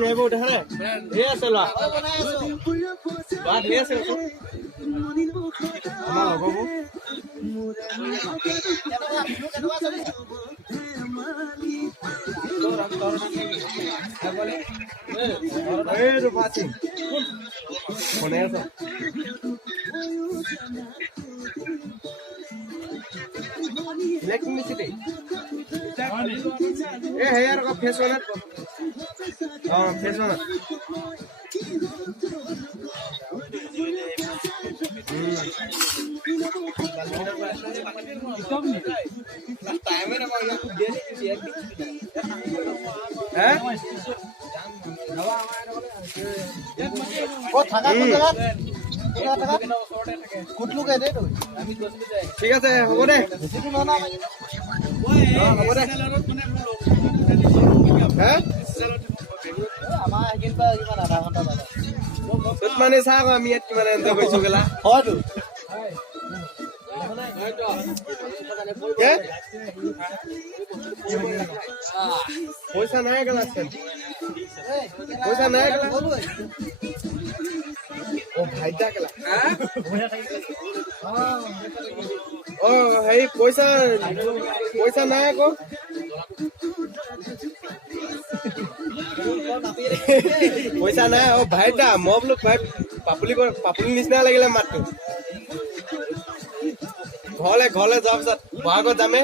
এইবোৰ দেখা নাই ধেৰ আছে ল'ৰা ধেৰ আছে আমাৰ লগৰবোৰ এইটো পাচি শুনে আছে ইলেক্ট্ৰিচিটি এই হেয়াৰ আকৌ ফেশ্বনত ফেশ্বনত ঠিক আছে হ'ব দে হ'ব দে মানে চাওক আমি ইয়াত কিমান এনজয় কৰিছো গেলা হয়তো পইচা নাই গেলা পইচা নাই গেলা ও ভাইটা গেলা ও হেৰি পইচা নাই আকৌ পইচা নাই অ ভাইটা মই বোলো ভাই পাপুলি নিচিনা লাগিলে মাতটো ঘৰলে যোৱাৰ পিছত বহাগত যামে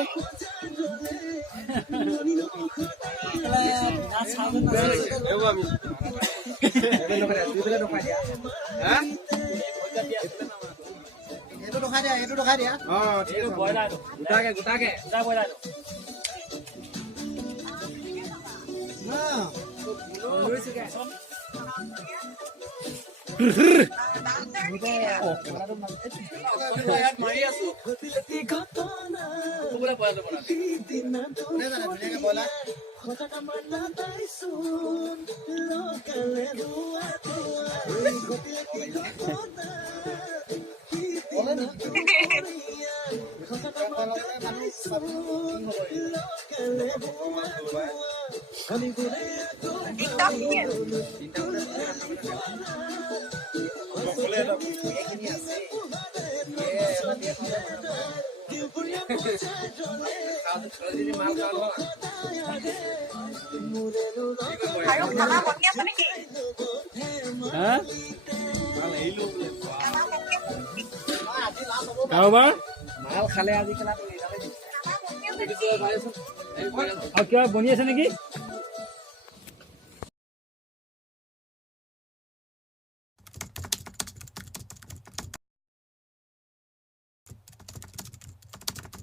কাৰোবাৰ মাল খালে আজি কিবা বনি আছে নেকি